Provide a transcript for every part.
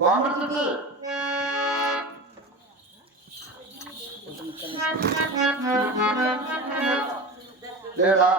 అయితే కాంపిటీ లేడా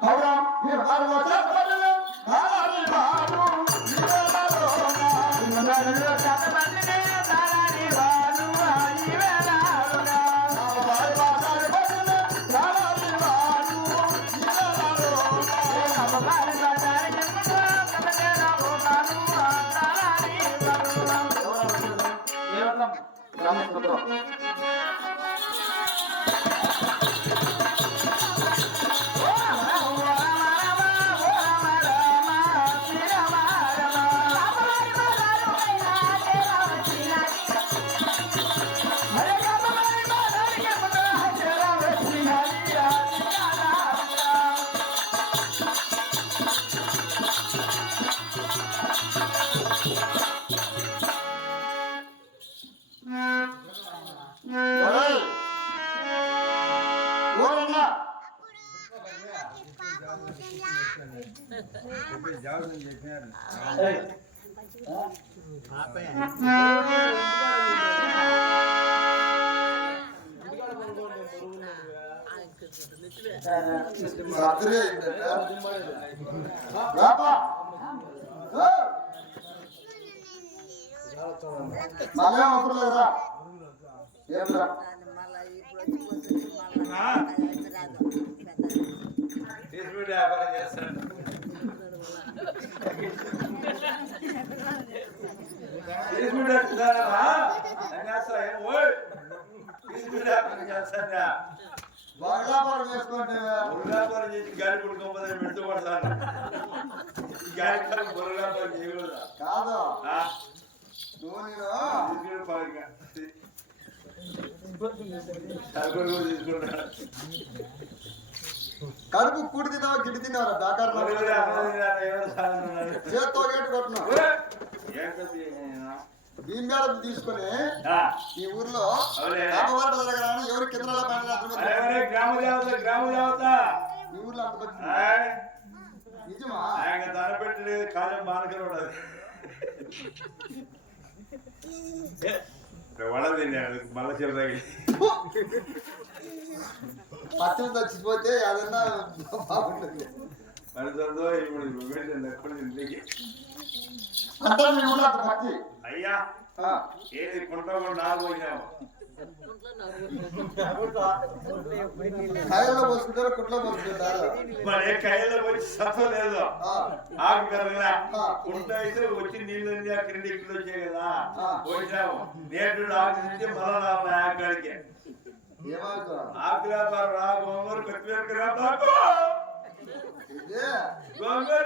అవునా మీరు హారు వచ్చారు హారి ఊరన్నా రాత్రి అయిందట. మళ్ళీ అవసరం లేదా ఏమిరా ఏం చేస్తావు? వ్యాపారం చేస్తానా? వ్యాపారం చేసుకోండి వ్యాపారం చేసి గాలి పుడుకోకపోతే మెట్టు పడతాను గాలి బుర్ర వ్యాపారం చేయకూడదా కాదు? నువ్వు నేను కడుపు కూడి తిన్నావా గిడి సాధన ఉన్నారు? చేత్తో గేటు కొట్టినావు? దీని మీద తీసుకొని ఆ, ఈ ఊర్లో. అమ్మవారి దగ్గర ఎవరు కింద పైన అర్థం అరే, అరే, గ్రామ దేవత గ్రామ దేవత ఈ ఊర్లో. నిజమా ఆయన ధర పెట్టి కాలం మానకరు వడది మళ్ళా చెప్తాగి పచ్చడి చచ్చిపోతే ఏదన్నా బాగుంటుంది పడుతుందో ఇప్పుడు వెళ్ళండి ఎప్పుడు ఇంటికి అయ్యా. ఏది కుంట నాకు పోయినావు కాయల్లో పోసుకుంటారు? కుట్లో పోసుకుంటారు? మరి కైలో వచ్చి సత్వం లేదు. ఆ. ఆకు కరగలా ఆ. కుంట అయితే వచ్చి నీళ్ళు అక్కడ ఇంటికి వచ్చాయి కదా. ఆ. పోయినావు. నేటు ఆకు నుంచి మళ్ళా ఆకాడికి ఏమాకు? ఆకు వ్యాపారం రా గోంగూర గోంగూర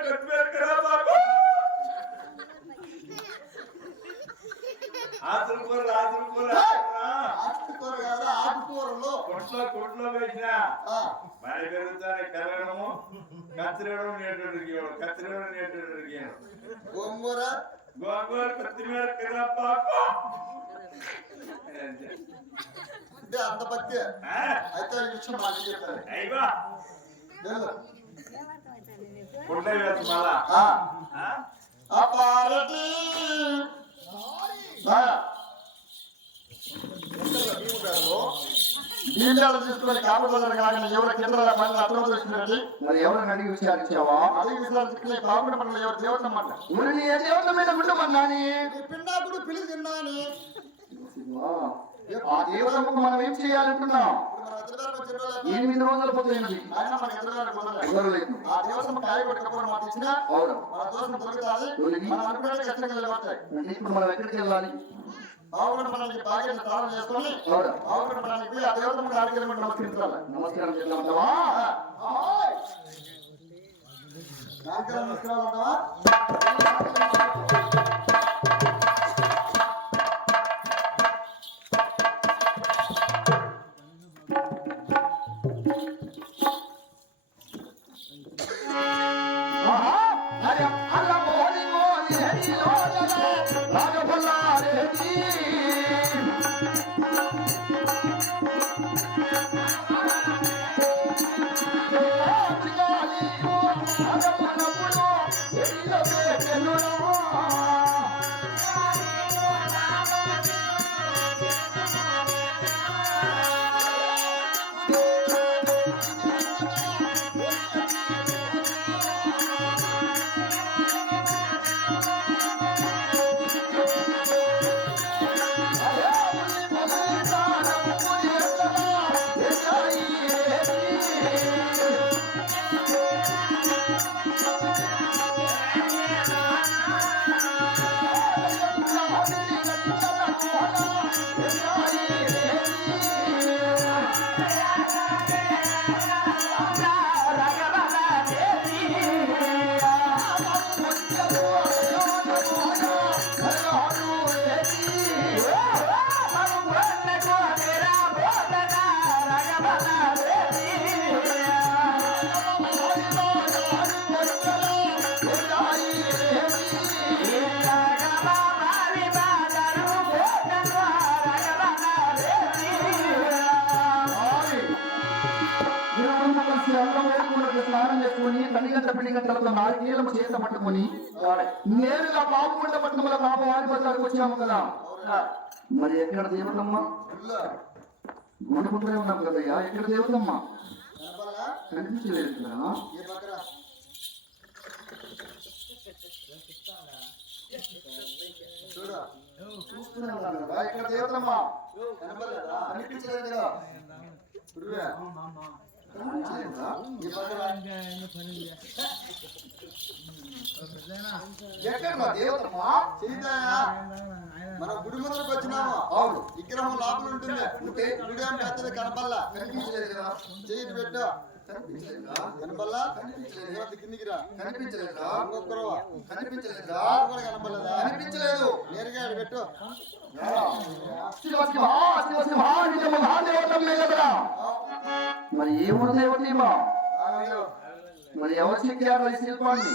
కత్తిరడం నేటువంటి గోంగూర? గోంగూర కొత్తిమీర రా బాబు ఇదే అంత పచ్చి అయితే ఈ విషయం మాకు చెప్తాను అయ్యా. వెళ్ళు. నీళ్ళలో తీసుకుని కాపుదల కాకుండా ఎవరు కింద పని అర్థం చేసినట్టు మరి ఎవరిని అడిగి విచారించావా? అడిగి విశ్లేషించుకుని కాపుడు పనులు ఎవరు దేవతం అన్న మరి నీ ఏ దేవుని మీద ఉండమన్నాని పిండాకుడు పిలిచి తిన్నాని. ఆ దేవతకు మనం ఏం చేయాలంటున్నాం? ఎనిమిది రోజుల దేవతం అంటే ఇప్పుడు మనం ఎక్కడికి వెళ్ళాలి? బాగుండ మనల్ని బాగా స్నానం చేసుకొని బాగుండ మనల్ని దేవతమ్మ నాడికెళ్ళి నమస్కరించాలి. నమస్కారం చేద్దామంటావా ఆయ్. నాకే నమస్కారాలు అంటావా? ఆహా. ఎల్ల Yeah. స్నానం చేసుకుని తల్లిగంట పిల్లిగంటలతో నాలుగేళ్ళము చేత పట్టుకొని నేరుగా పాపమంట పట్టణంలో పాప వారి బజార్కి వచ్చాము కదా. మరి ఎక్కడ దేవతమ్మ ఇల్లు? గుడి ముందరే ఉన్నాం కదయ్యా ఎక్కడ దేవతమ్మ కనిపించలేదు కదా. చూస్తూనే ఉన్నాను కదా. ఎక్కడ దేవతమ్మ కనిపించలేదు కదా. మన కనిపించలేదా సీతయ్య మనం గుడి ముందుకు వచ్చినాము అవును విగ్రహం లోపల ఉంటుంది ఉంటే గుడి ఏం పెద్దది కనపల్లా కనిపించలేదు కదా చెయ్యి పెట్టు కనిపించలేదా కనపల్లా కనిపించలేదు కిందికి రా కనిపించలేదా కనిపించలేదా కూడా కనపడలేదా కనిపించలేదు నేరుగా పెట్టు శివ శివ శివ శివ నిజము మరి ఏ ఊరు ఆగు. మరి ఎవరు చెక్కారు ఈ శిల్పాన్ని?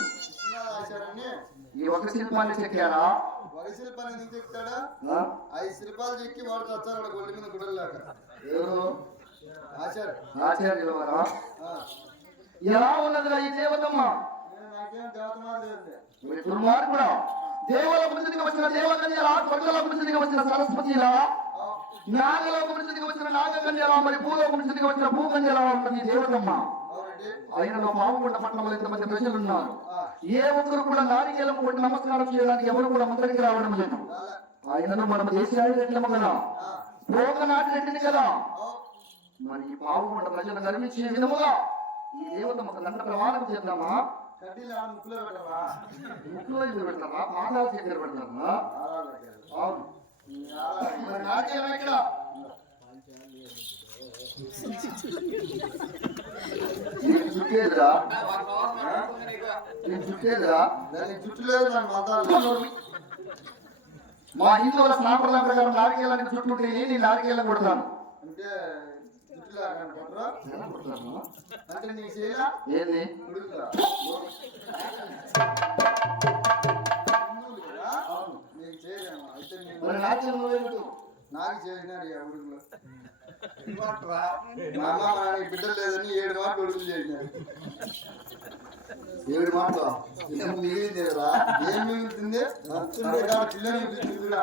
ఈ ఒక శిల్పాన్ని చెక్కారా? ఒక శిల్పాన్ని ఎందుకు ఆ? ఐదు శిల్పాలు చెక్కి వాడు చచ్చాడు గొడ్ల మీద గుడలేక ఎవరు? ఆచారు ఆచార్యుల వారా. ఎలా ఉన్నదిరా ఈ దేవతమ్మ? దేవుడి దుర్మార్గుడా? దేవలోక పరిస్థితికి వచ్చిన దేవకన్యలా స్వర్గలోక పరిస్థితికి వచ్చిన సరస్వతిలా నాగలోక పరిస్థితికి వచ్చిన నాగకన్యలా మరి భూలోక పరిస్థితికి వచ్చిన భూకన్యలా దేవతమ్మ అవునండి ఆయనలో మామూలు పట్టణంలో ఇంతమంది ప్రజలు ఉన్నారు. ఏ ఒక్కరు కూడా నారికేలం కొట్టి నమస్కారం చేయడానికి ఎవరు కూడా ముందరికి రావడం లేదు. ఆయనను మనం రెట్లము కదా ఆ. భోగ నాటి రెడ్డిని కదా. మరి ఈ పావుకుంట ప్రజలు గర్వించే విధముగా ఈ దేవతమ్మకు దండ ప్రమాణం చేద్దామా ముక్కులో ఇది పెడతామా పాదాలు చేతులు పెడతామా. అవును. మరి నాకేలం ఎక్కడ నీకు చుట్టేదిరా దానికి జుట్టు లేదు దాని మతాలు మా హిందువుల సాంప్రదాయం ప్రకారం నారికేలానికి చుట్టూ నేను నారికేళ్ళని కొడతాను అంటే అంటే నీకు చేయలా ఏంది నీకు నాట్యం నువ్వే పెట్టు. నాకు చేసినాడు ఈ ఉడుకులు మా అమ్మ బిడ్డలు లేదని ఏడు మాటలు ఉడుకులు చేసినాడు. ఏడు మాటలు? ఏం మిగిలింది కదా ఏం మిగులుతుంది? మిగులుతుంది